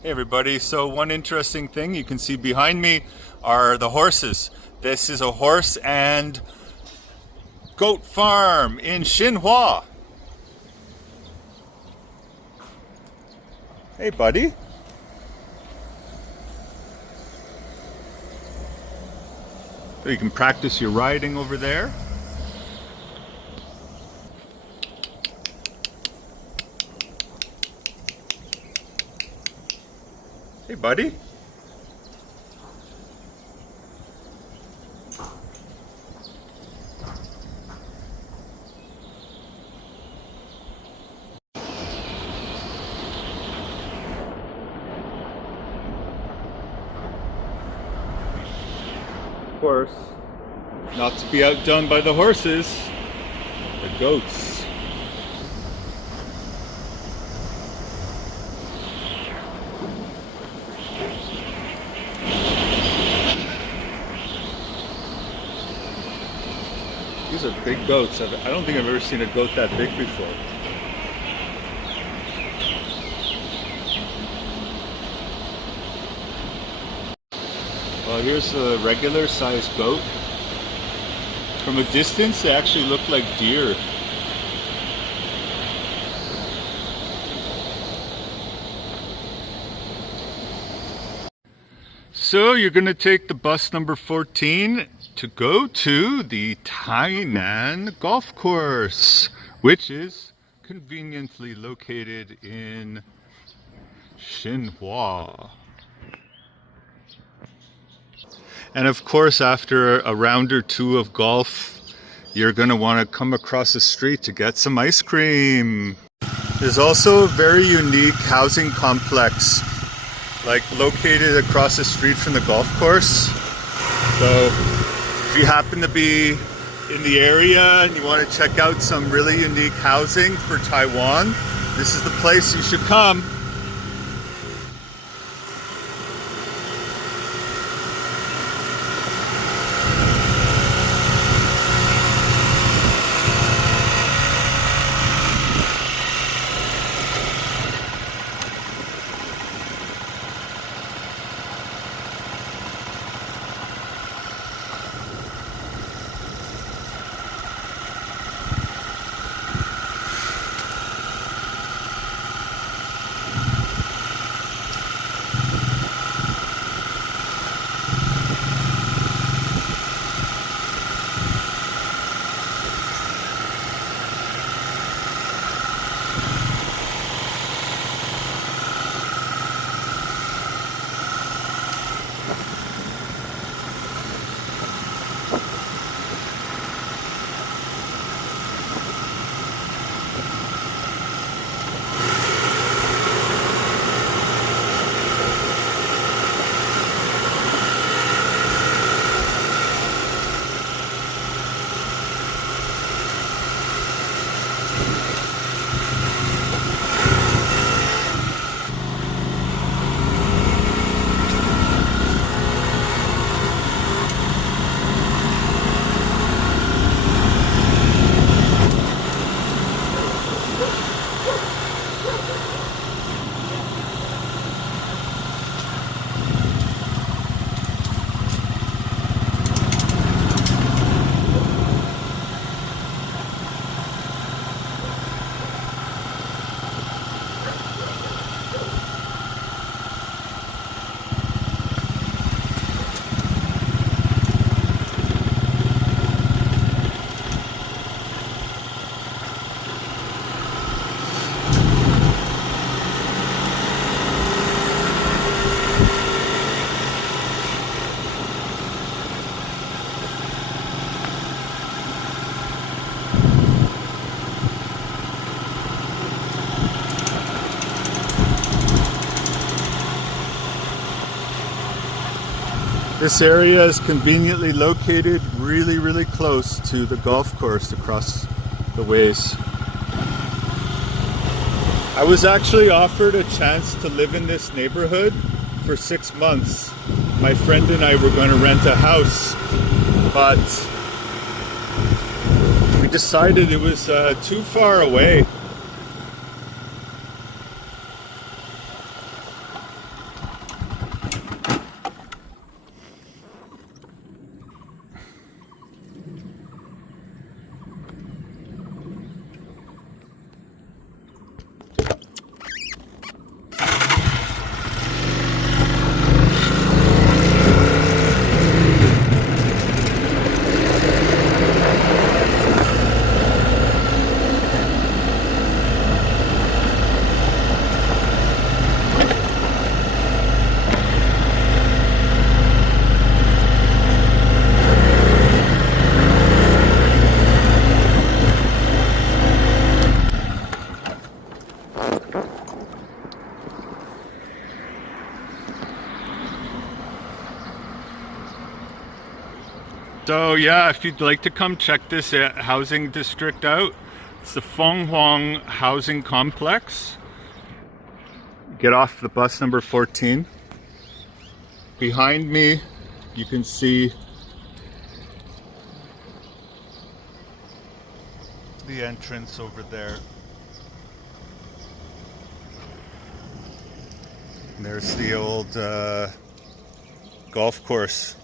Hey everybody, so one interesting thing you can see behind me are the horses. This is a horse and goat farm in Xinhua. Hey buddy. So you can practice your riding over there. Hey buddy. Of course, not to be outdone by the horses, the goats. These are big goats. I don't think I've ever seen a goat that big before. Well, here's a regular sized goat. From a distance, they actually look like deer. So you're going to take the bus number 14 to go to the Tainan Golf Course, which is conveniently located in Xinhua. And of course, after a round or two of golf, you're going to want to come across the street to get some ice cream. There's also a very unique housing complex, like located across the street from the golf course. So if you happen to be in the area and you want to check out some really unique housing for Taiwan, this is the place you should come. This area is conveniently located really close to the golf course across the ways. I was actually offered a chance to live in this neighborhood for 6 months. My friend and I were going to rent a house, but we decided it was too far away. So yeah, if you'd like to come check this housing district out, it's the鳳凰housing complex. Get off the bus number 14. Behind me, you can see the entrance over there. And there's the old golf course.